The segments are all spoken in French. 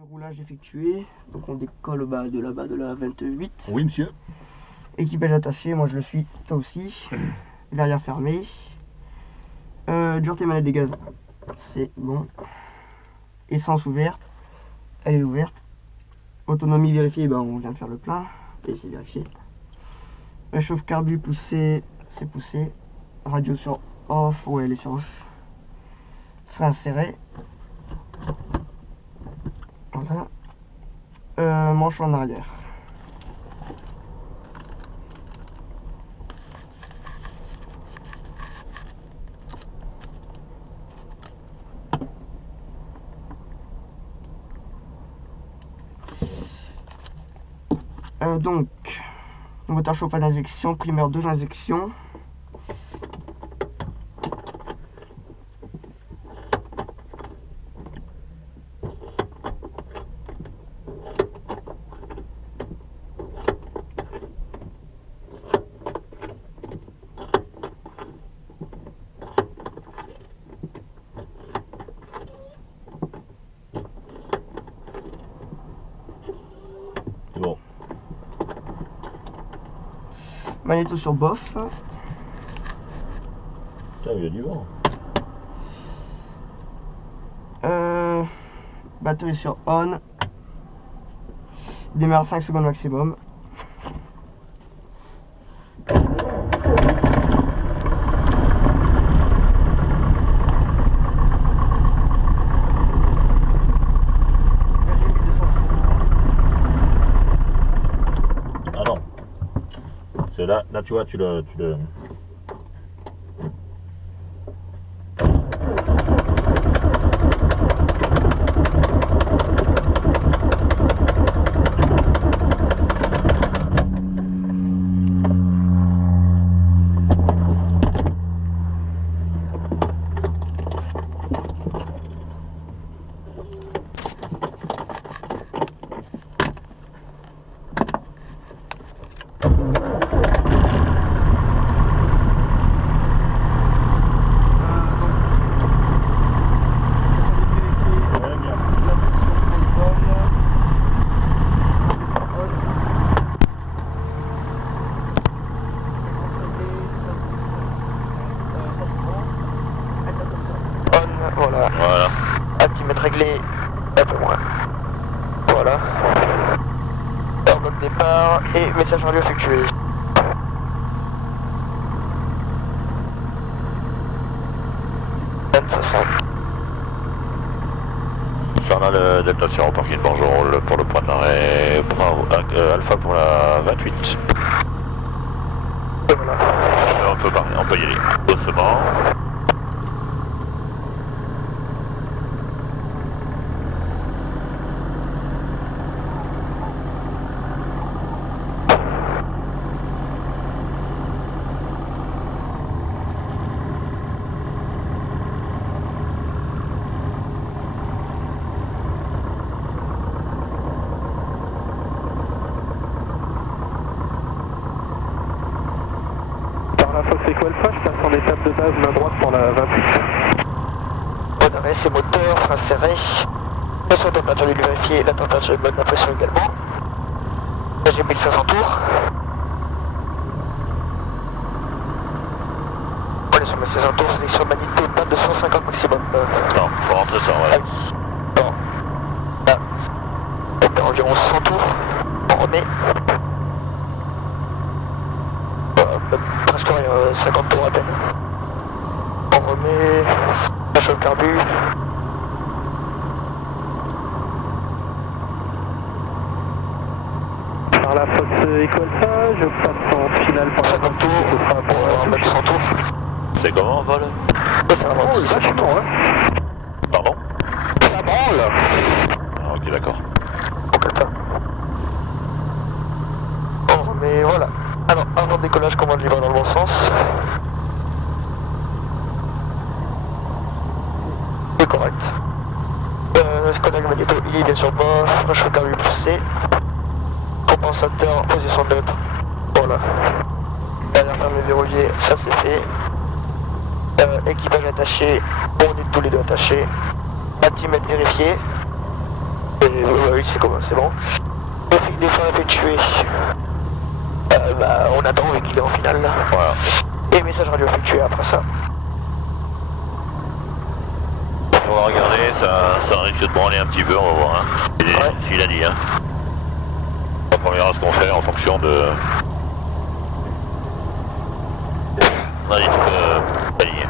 Roulage effectué, donc on décolle de là-bas, de la 28. Oui, monsieur. Équipage attaché, moi je le suis, toi aussi. Verrière fermée. Dureté manette des gaz, c'est bon. Essence ouverte, elle est ouverte. Autonomie vérifiée, on vient de faire le plein. Et c'est vérifié. Chauffe carbu poussé, c'est poussé. Radio sur off, ouais elle est sur off. Frein serré. Voilà. Manche en arrière. Donc, moteur chauffe-pas d'injection, primeur 2 injection. Bon. Magnéto sur bof. Tiens, il y a du vent. Batterie sur on. Démarre 5 secondes maximum. Ah non. C'est là tu vois, tu le... Voilà. Altimètre réglé, un peu moins. Voilà. Heure de départ et message radio effectué. Concernant le Delta Sierra au parking, bon, je roule pour le point d'arrêt, Alpha pour la 28. Et voilà. On peut y aller doucement. Par la Fox Echo Alpha, je passe en étape de base main droite pour la 28. Bon d'arrêt, c'est moteur, frein serré. Pression température de vérifier, la température est bonne, la pression également. Là j'ai 1500 tours. On est sur 1500 tours, sélection magnéto, pas de 150 maximum. Non, faut rentrer ça, Ah ouais. oui. Bon. Là. On perd environ 100 tours. On remet. Presque rien, 50 tours à peine. On remet. La chauffe carbu. Par la Fox Echo Alpha, je passe en finale pour la 50 tours, ce sera pour on remet 100 tours. C'est comment, vol? Ouais, ça va, Oh, ça vachement, hein. Pardon? Ça branle. Ah, ok, d'accord. On colle pas. On remet, voilà. Alors, avant le décollage, comment on y va dans le bon sens. C'est correct. Contact magnéto, il est bien sûr bof. Moi, je fais carbu poussé. Compensateur, position neutre. Voilà. Derrière fermé verrouillé, ça c'est fait. Équipage attaché, on est tous les deux attachés. Altimètre vérifié. Et Oui, c'est comment, c'est bon. Il est pas effectué. On attend vu qu'il est en finale là. Voilà. Et message radio effectué après ça. On va regarder, ça risque de branler un petit peu, on va voir. Hein. S'il a dit. Hein. On verra ce qu'on fait en fonction de... Vas-y, tu peux t'aligner.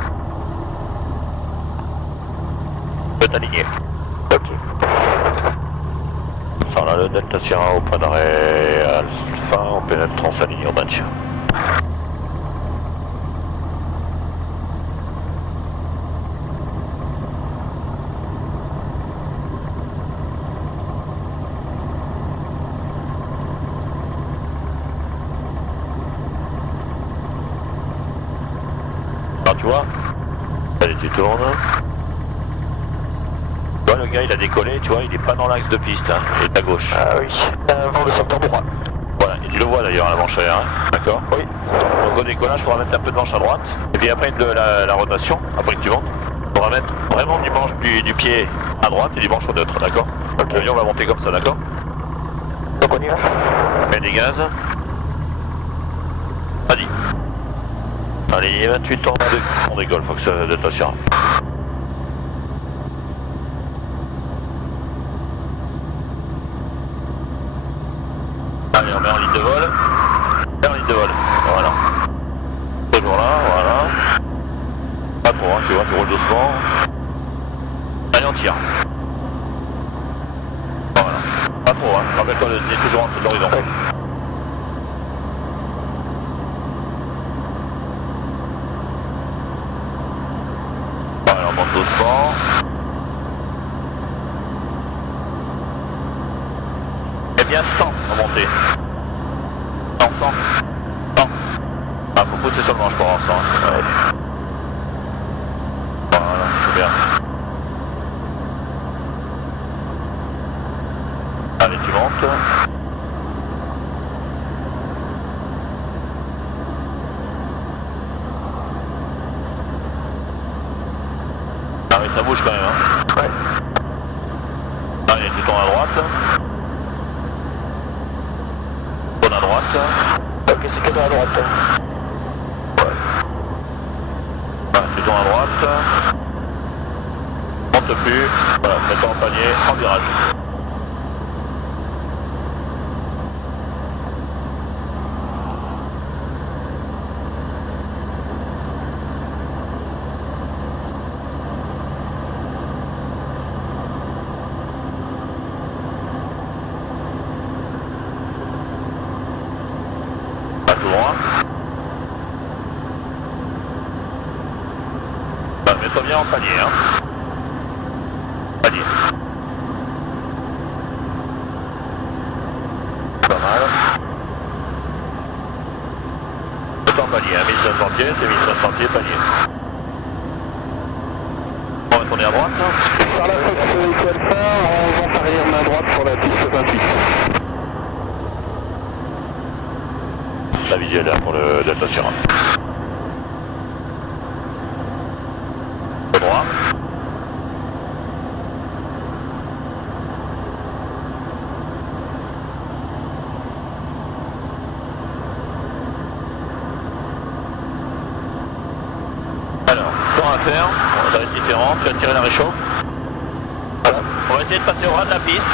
Tu peux t'aligner. Ok. Ça, on a le Delta Sierra au point d'arrêt Alpha, on pénètre en sa ligne au match. Tu vois, allez, tu tournes. Tu vois, le gars il a décollé, tu vois, il est pas dans l'axe de piste, hein, il est à gauche. Ah oui, avant le secteur droit. Voilà, et tu le vois d'ailleurs à la manche arrière, hein, d'accord? Oui. Donc au décollage, il faudra mettre un peu de manche à droite, et puis après de la rotation, après que tu montes, il faudra mettre vraiment du manche du pied à droite et du manche au neutre, d'accord? Ok. L'avion va monter comme ça, d'accord? Donc on y va. Mets des gaz. Vas-y. Allez, 28 ans, on décolle, faut que ça de ta sierra. Allez, on met en ligne de vol. Et en ligne de vol, voilà. Toujours là, voilà. Pas trop, hein, tu vois, tu roules doucement. Allez, on tire. Voilà. Pas trop, hein. Rappelle-toi, il est toujours en dessous de l'horizon. Ouais. Voilà, on monte doucement. Eh bien 100 à monter. Non, 100. 100. Ah, faut pousser sur le manche pour avoir 100. Ouais. Voilà, c'est bien. Allez, tu montes. Ah oui, ça bouge quand même, hein. Ouais. Allez, tu tournes à droite. Tourne à droite. Ok, c'est que à droite. Ouais, tu tournes à droite. Monte plus. Voilà, mets-toi en panier, en virage. Pas tout droit. Bah, mets-toi bien en panier, hein. Panier. Pas mal. Mets-toi en panier, hein. 1500 pieds, c'est 1500 pieds panier. On va tourner à droite. Par la Fox Echo Alpha, on vente arrière main droite sur la piste 28. La visuelle là pour le Delta Sierra. Au droit. Alors, ce qu'on va faire, ça va être différent, tu vas tirer la réchauffe. Voilà. On va essayer de passer au ras de la piste,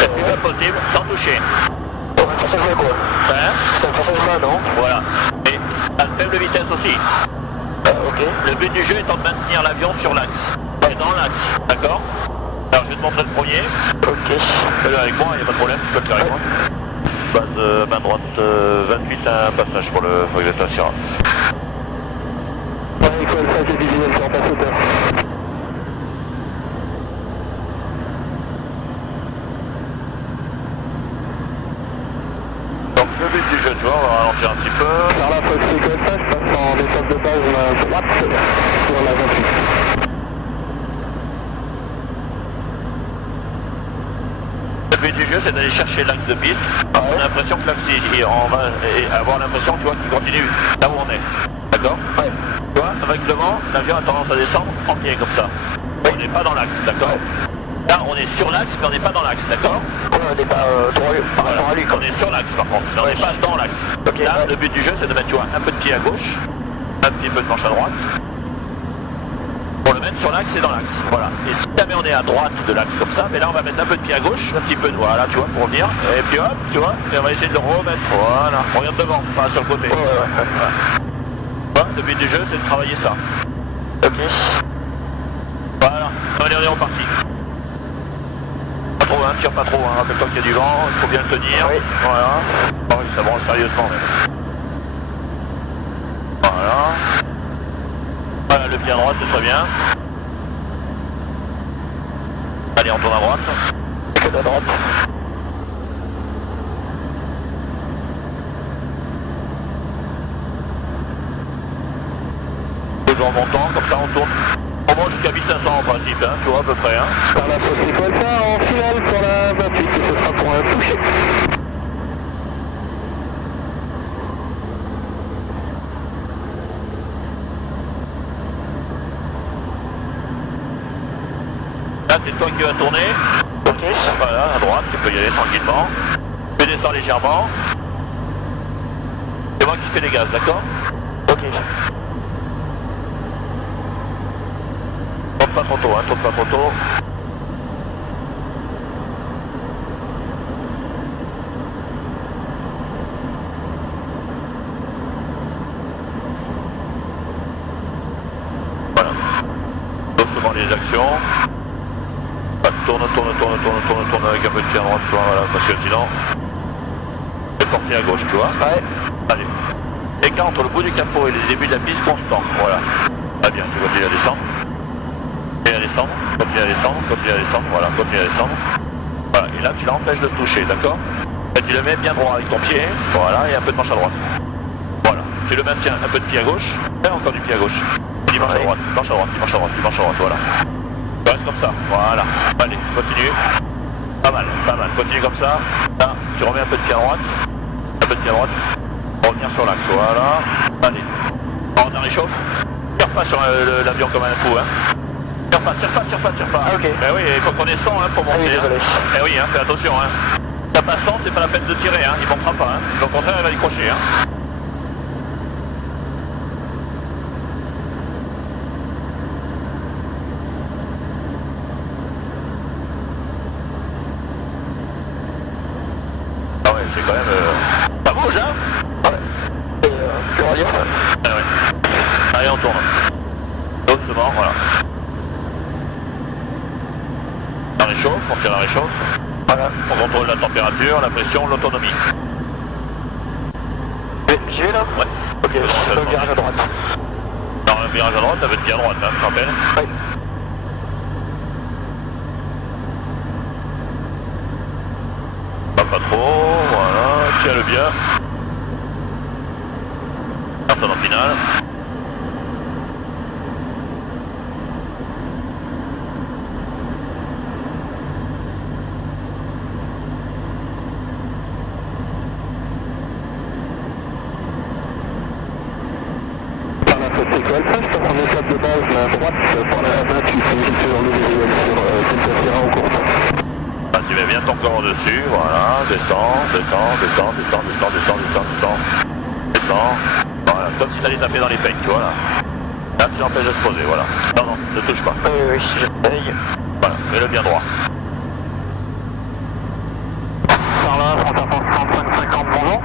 le plus vite possible, sans toucher. On va passer à quoi? Hein? C'est un passage là, non? Voilà. Et à faible vitesse aussi. Ok. Le but du jeu étant de maintenir l'avion sur l'axe. Et dans l'axe, d'accord? Alors je vais te montrer le premier. Ok. Fais-le avec moi, il n'y a pas de problème, tu peux le faire avec moi. Base main droite 28, un passage pour le Delta Sierra. Ouais, Echo Alpha, j'ai visuel sur passe hauteur. Donc le but du jeu, tu vois, on va ralentir un petit peu. Par la Fox Echo Alpha, je passe en étape de base droite sur la 28. Le but du jeu, c'est d'aller chercher l'axe de piste. On a l'impression que l'axe, on va avoir l'impression, tu vois, qu'il continue là où on est. D'accord? Ouais. Tu vois, avec le vent, l'avion a tendance à descendre en pied comme ça. On n'est pas dans l'axe, d'accord? Là, on est sur l'axe, mais on n'est pas dans l'axe, d'accord? Ouais, on n'est pas droit Voilà. à lui, quoi. On est sur l'axe, par contre, mais on n'est pas dans l'axe. Ok, Là, ouais. le but du jeu, c'est de mettre, tu vois, un peu de pied à gauche, un petit peu de manche à droite, pour le mettre sur l'axe et dans l'axe. Voilà. Et si jamais on est à droite de l'axe comme ça, mais là, on va mettre un peu de pied à gauche, un petit peu de... Voilà, tu vois, pour revenir. Et puis hop, tu vois, et on va essayer de le remettre. Voilà. On regarde devant, pas sur le côté. Voilà. Voilà, le but du jeu, c'est de travailler ça. Ok. Voilà. Allez, on est reparti. Pas trop, hein, tire pas trop, hein. Rappelle-toi qu'il y a du vent, il faut bien le tenir. Oui. Voilà. Ah oui, ça branle sérieusement même. Voilà. Voilà, le pied à droite, c'est très bien. Allez, on tourne à droite. Que à droite. Toujours en montant, comme ça on tourne. Au moins jusqu'à 1500 en principe, hein, tu vois à peu près. Hein. Par la fausse étoile, ça en finale pour la 28, et ce sera pour un toucher. Là, c'est toi qui vas tourner. Ok. Voilà, à droite, tu peux y aller tranquillement. Tu descends légèrement. C'est moi qui fais les gaz, d'accord? Ok. Tourne pas trop tôt, hein, tourne pas trop tôt. Voilà. Doucement les actions. Tourne avec un peu de pied à droite, tu vois, voilà, parce que sinon, c'est porté à gauche, tu vois. Ouais. Allez. Écart entre le bout du capot et le début de la piste constant, voilà. Très bien, tu continues à descendre. Continue à descendre, continue à descendre, continue à descendre, voilà, continue à descendre. Voilà, et là tu l'empêches de se toucher, d'accord? Et tu le mets bien droit avec ton pied, voilà, et un peu de manche à droite. Voilà, tu le maintiens un peu de pied à gauche, et encore du pied à gauche. Dimanche à droite, dimanche à droite, dimanche à droite, dimanche à droite, voilà. Tu restes comme ça, voilà. Allez, continue. Pas mal, continue comme ça. Là, tu remets un peu de pied à droite, un peu de pied à droite. Revenir sur l'axe, voilà. Allez, on en réchauffe. Tire pas sur l'avion comme un fou, hein. Tire pas. Ah, ok. Ben oui, il faut qu'on ait 100 hein, pour monter. Ah oui, désolé. Eh oui, hein, fais attention, hein. T'as pas 100, c'est pas la peine de tirer, hein. Il montera pas, hein. Au contraire, il va décrocher, hein. Ah ouais, c'est quand même... Ça bouge, hein. Et plus rien. Ah ouais. Allez, on tourne. Doucement, voilà. On réchauffe, on tire la réchauffe. Voilà. On contrôle la température, la pression, l'autonomie. J'y vais là? Ouais. Ok, le virage à droite. Non, un virage à droite, ça veut dire à droite, hein, tu te rappelles? Oui. Pas trop, voilà, tiens-le bien. Personne en finale. Par la fausse étoile, ça, je te prends les sables de base à droite pour la 28, je suis dans le visuel sur Saint-Safira en courte. Ah, tu mets bien ton corps dessus, voilà, descends. Voilà, comme si t'allais taper dans les pecs, tu vois là. Là, tu l'empêches de se poser, voilà. Non, ne touche pas. Oui, j'essaye. Voilà, mets-le bien droit. Par là, 35, bonjour.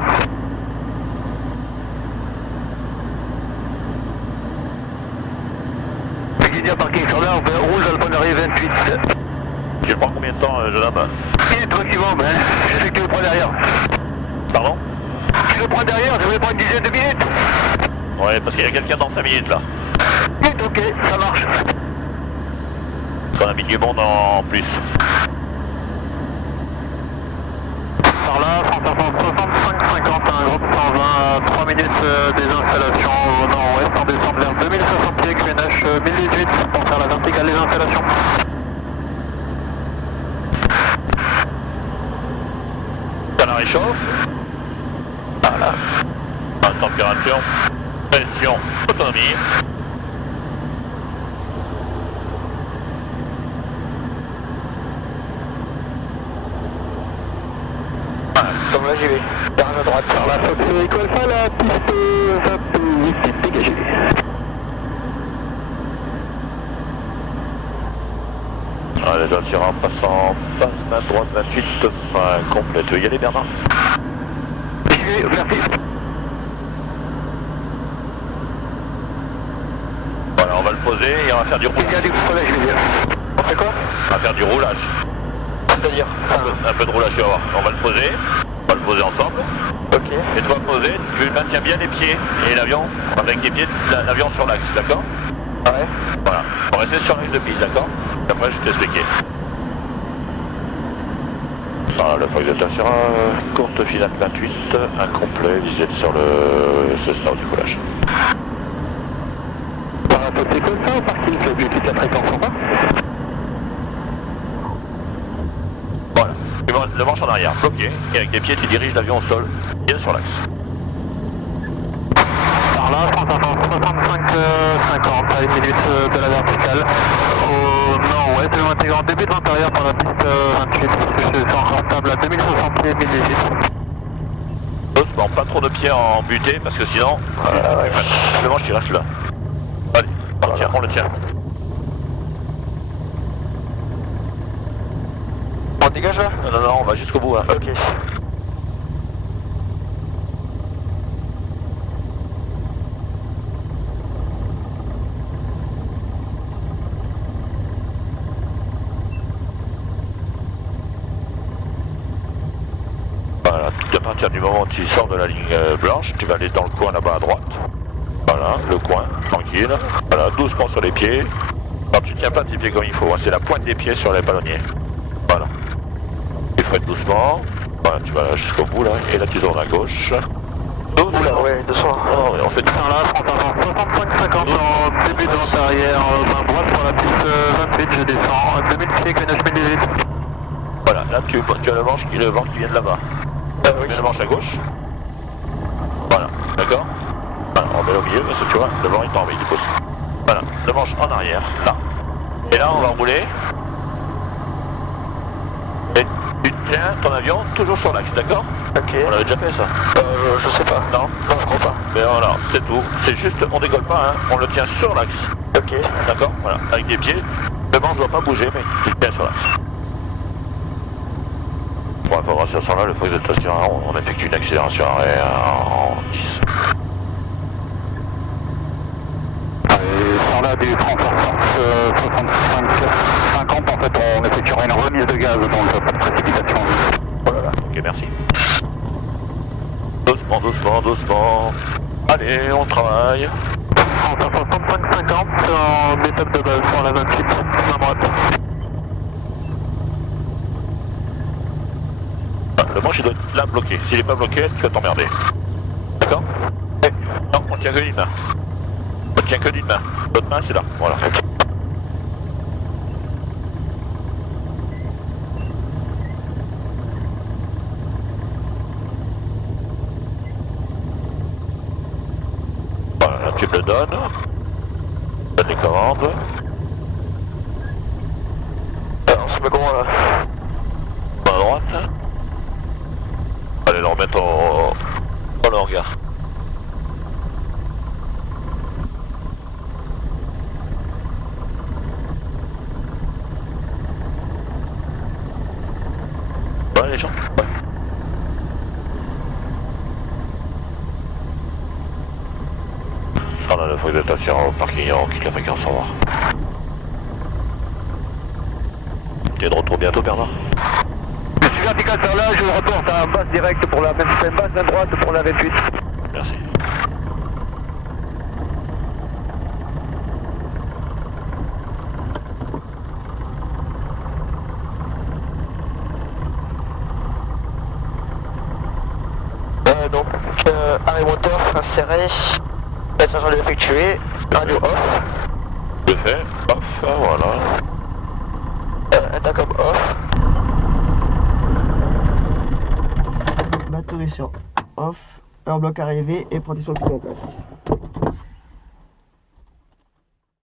Virginia Parking sur l'arbre, rouge, Alpanarie 28. Tu le prends combien de temps, jeune homme? Il est tranquillement, mais je sais que tu le prends derrière. Pardon? Tu le prends derrière, je voulais prendre une dizaine de minutes. Ouais, parce qu'il y a quelqu'un dans 5 minutes là. Vite, ok, ça marche. Parce qu'on a mis du monde en plus. Par là, 65, 50, un groupe 120 à 3 minutes des installations au nord-ouest, en descente vers 2060 pieds, QNH 1018 pour faire la verticale des installations. Ça la réchauffe. Voilà. Température, pression, autonomie. Donc là j'y vais. Garage à droite. Par là, Fox Echo Alpha, la piste 28 dégagée. Allez, dans le tirant, passant, passe main droite 28, ce sera complet. Tu veux y aller, Bernard? J'y vais, merci. Voilà, on va le poser et on va faire du roulage. Il y a du roulage, je veux dire. On fait quoi? On va faire du roulage. C'est-à-dire Un peu de roulage, tu vas voir. On va le poser. On va le poser ensemble. Ok. Et tu vas poser, tu maintiens bien les pieds et l'avion, avec les pieds, l'avion sur l'axe, d'accord? Ouais. Voilà. On va rester sur l'axe de piste, d'accord? Après, je vais t'expliquer. Voilà, le Fox Delta Sierra, courte finale 28, incomplet, visite sur le Cessna au décollage. Par un Fox Echo Alpha ou par qui c'est objectif à fréquence en bas? Voilà. Tu vas le manche en arrière, bloqué, et avec les pieds, tu diriges l'avion au sol, bien sur l'axe. Par là, 65-50 à 1 minute de la verticale. Au nord-ouest, je m'intègre en début de vent arrière par la piste 28. Je suis encore stable à 2060 pieds, 1018. Doucement, pas trop de pieds en butée, parce que sinon, le manche il reste là. Allez, on le tient. On dégage là? Non, on va jusqu'au bout. Hein. Ok. Voilà, à partir du moment où tu sors de la ligne blanche, tu vas aller dans le coin là-bas à droite. Voilà, le coin, tranquille. Voilà, doucement sur les pieds. Alors tu tiens pas tes pieds comme il faut, hein. C'est la pointe des pieds sur les ballonniers. Voilà. Tu frettes doucement. Voilà, tu vas jusqu'au bout là, et là tu tournes à gauche. Oula, ouais, 200. Oh, et on fait Par là, 65-50 en début de vent arrière, main droite sur la piste 28. Je descends à 2000 pieds, QNH 1018. Voilà, là tu as le vent qui vient de là-bas. Oui. Tu mets le manche à gauche. Voilà, d'accord? Voilà, on met au milieu parce que tu vois, le vent est tombé, il pousse. Voilà, le manche en arrière, là. Et là, on va rouler. Et tu tiens ton avion toujours sur l'axe, d'accord? Ok. On avait déjà fait ça. Je sais pas. Non? Non, je crois pas. Mais voilà, c'est tout. C'est juste, on décolle pas, hein. On le tient sur l'axe. Ok. D'accord? Voilà, avec les pieds. Le manche ne doit pas bouger, mais tu le tiens sur l'axe. Pour information sur là, le Fox Delta Sierra, on effectue une accélération arrêt en 10. Par là, du 30 65-50, en fait, on effectuera une remise de gaz, donc pas de précipitation. Oh là là. Ok, merci. Doucement. Allez, on travaille. 65-50 en étape de base sur la 28, main droite. Le manche il doit être là bloqué. S'il n'est pas bloqué, tu vas t'emmerder. D'accord? Non, on tient que d'une main. On tient que d'une main. L'autre main c'est là. Voilà. Voilà, là tu me le donnes. Donne les commandes. Alors, je me comment là? À droite. Allez, le remettre dans le hangar. Ouais, les gens. Ouais. On a le Fox Delta Sierra au parking en quitte la fréquence, au revoir. T'es de retour bientôt, Bernard? Je suis vertical vers là, je reporte à base directe pour la base main droite pour la 28. Merci. Donc, arrêt moteur, frein serré, passage effectué, radio off. Je fais, off, voilà. Intercom off. Batterie sur off, airblock arrivé et protection pilote en place.